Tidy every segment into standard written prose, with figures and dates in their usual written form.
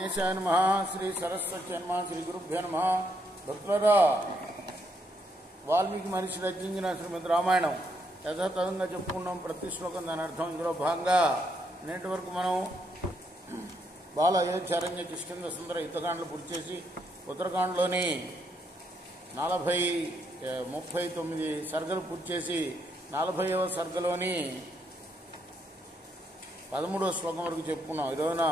గణేశాయ నమః. శ్రీ సరస్వతి నమః. శ్రీ గురుభ్యో నమః. భక్తులరా, వాల్మీకి మహర్షి రచించిన శ్రీమద్ రామాయణం యథాతథంగా చెప్పుకున్నాం. ప్రతి శ్లోకం దాని అర్థం. ఇందులో భాగంగా నేటి వరకు మనం బాల అయోధ్యారణ్య కిష్కింధ సుందర యుద్ధకాండలు పూర్తి చేసి ఉత్తరాఖండ్లోని 39 సర్గలు పూర్తి చేసి 40వ సర్గలోని 13వ శ్లోకం వరకు చెప్పుకున్నాం. ఈరోజున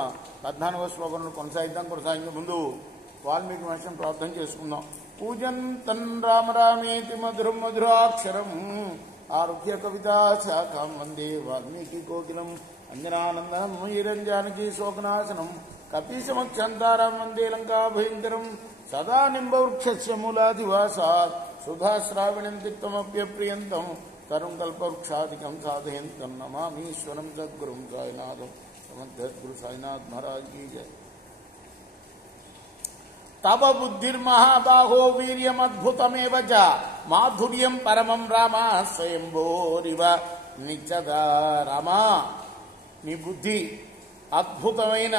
14వ శ్లోకం కొనసాగించే ముందు వాల్మీకి మహర్షిని ప్రార్థన చేసుకుందాం. పూజంతం రామ రామేతి మధురం మధురాక్షరం ఆరుహ్య కవితా శాఖం వందే వాల్మీకి కోకిలం అంజనానందనం ఈరంజానకి శోకనాశనం కపీశమక్షంతారం వందే లంకా భయంకరం సదా నింబవృక్షస్య మూలాధివాసాత్ సుధాశ్రావణం తిక్తమప్యప్రియంతం తరుం కల్పవృక్షాదికం సాధయంతం నమామీశ్వరం సద్గురుం సాయినాథం సమర్థద్గురు సాయినాథ్ మహారాజ్ కీ జయ. తవ బుద్ధిర్మహాబాహో వీర్యమద్భుతమేవ చ మాధుర్యం పరమం రామ స్వయంభోరివ నిత్యదా. రామ, నీ బుద్ధి అద్భుతమైన,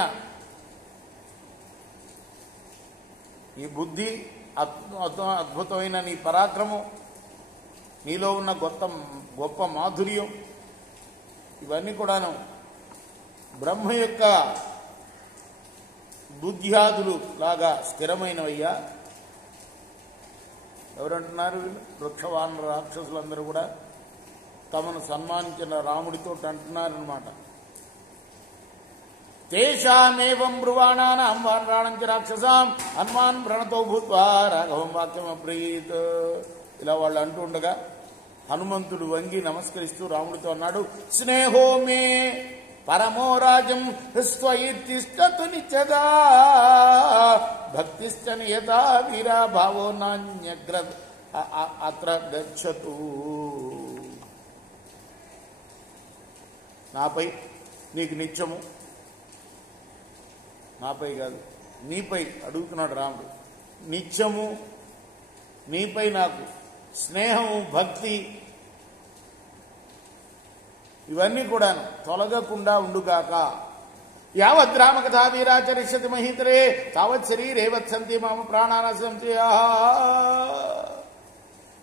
అద్భుతమైన నీ పరాక్రమం, నీలో ఉన్న గొప్ప మాధుర్యం, ఇవన్నీ కూడాను బ్రహ్మ యొక్క బుద్ధ్యాదులు లాగా స్థిరమైనవయ్యా. ఎవరంటున్నారు? వీళ్ళు వృక్షవాన రాక్షసులందరూ కూడా తమను సన్మానించిన రాముడితో అంటున్నారనమాట. తేషామేవం బ్రువాణానాం వానరాణం చ రాక్షసాం హనుమాన్ ప్రణతో భూత్వా రాఘవం వాక్యం అబ్రవీత్. ఇలా వాళ్ళు అంటూ ఉండగా హనుమంతుడు వంగి నమస్కరిస్తూ రాముడితో అన్నాడు, స్నేహో మే పరమో రాజం స్వయితిష్టతు నిత్యదా భక్తిశ్చ నియతా వీరా భావో నాన్యగ్ర అత్ర గచ్చతు. నాపై నీకు నిత్యము, నాపై కాదు నీపై అడుగుతున్నాడు రాముడు, నిత్యము నీపై నాకు స్నేహము, భక్తి ఇవన్నీ కూడా తొలగకుండా ఉండుగాక. యావద్రామకథా వీరాచరిష్యతి మహీతరే తావత్ శరీరేవత్సంతి మామ ప్రాణాన సంశయా.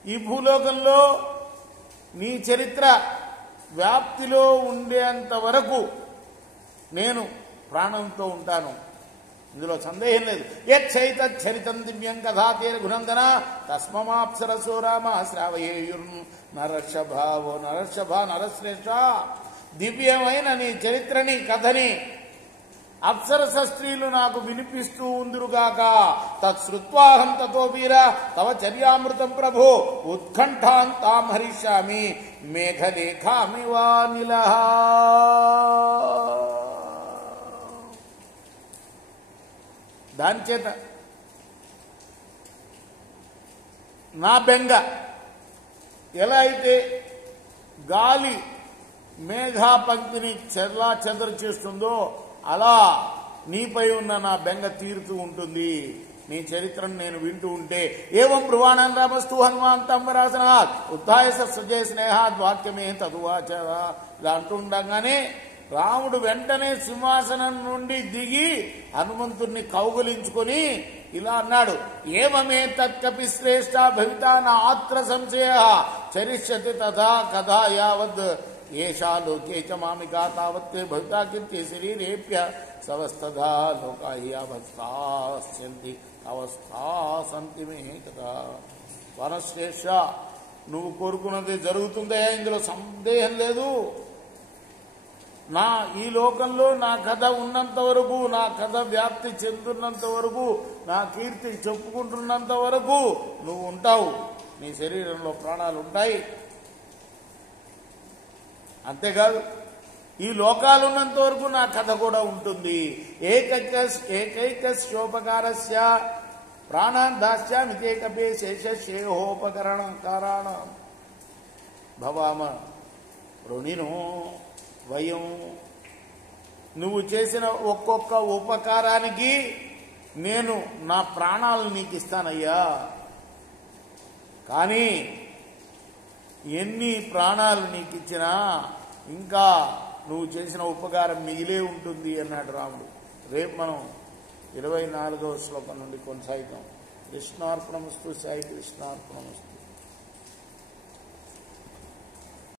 ఈ భూలోకంలో నీ చరిత్ర వ్యాప్తిలో ఉండేంత వరకు నేను ప్రాణంతో ఉంటాను, ఇందులో సందేహం లేదు. యచ్చైతచ్చరితం దివ్యం కథాతేర గుణందన తస్మమాప్సరసో రామ శ్రావయేయుర్ నరర్షభావో నరర్షభ నరశ్రేష్ఠ. దివ్యమైన నీ చరిత్రని, కథని అప్సరస స్త్రీలు నాకు వినిపిస్తూ ఉందురుగాక. తత్శ్రుత్వాహం తతో వీర తవ చర్యామృతం ప్రభో ఉత్కంఠాంతాం హరిష్యామి మేఘలేఖామివానిలః. దానిచేత నా బెంగ ఎలా అయితే గాలి మేఘాపంక్తిని చెల్లా చెదరు చేస్తుందో అలా నీపై ఉన్న నా బెంగ తీరుతూ ఉంటుంది నీ చరిత్రను నేను వింటూ ఉంటే. ఏవం బ్రువాణం రామస్తు హనుమాన్ తంబరాసనాత్ ఉత్థాయ సజయ స్నేహాద్ వాక్యమే తదువాచ. ఇలా అంటుండగానే రాముడు వెంటనే సింహాసనం నుండి దిగి హనుమంతుడిని కౌగులించుకొని ఇలా అన్నాడు, ఏమమే తత్కపి శ్రేష్ఠ భవితా నా ఆత్ర సంశయ చరిష్యతి తథా కథా యావద్ ఏషా లోకే చ మామికా తావత్తే భవితా కీర్తి శరీరేప్య సవస్తదా లోకా హి అవస్థాస్యంతి అవస్థాసంతి మే కదా. వనశ్రేష్ఠ, నువ్వు కోరుకున్నది జరుగుతుందే, ఇందులో సందేహం లేదు. ఈ లోకంలో నా కథ ఉన్నంత వరకు, నా కథ వ్యాప్తి చెందున్నంత వరకు, నా కీర్తి చెప్పుకుంటున్నంత వరకు నువ్వు ఉంటావు, నీ శరీరంలో ప్రాణాలు ఉంటాయి. అంతేకాదు ఈ లోకాలు ఉన్నంత వరకు నా కథ కూడా ఉంటుంది. ఏకైకస్యోపకారస్య ప్రాణాన్ దాస్యామితేకపే శేషేహోపకరణ భవామ రుణినో వయం. నువ్వు చేసిన ఒక్కొక్క ఉపకారానికి నేను నా ప్రాణాలు నీకు ఇస్తానయ్యా. కానీ ఎన్ని ప్రాణాలు నీకు ఇచ్చినా ఇంకా నువ్వు చేసిన ఉపకారం మిగిలే ఉంటుంది అన్నాడు రాముడు. రేపు మనం 24వ శ్లోకం నుండి కొనసాగిద్దాం. కృష్ణార్పణమస్తు. సాయి కృష్ణార్పణమస్తు.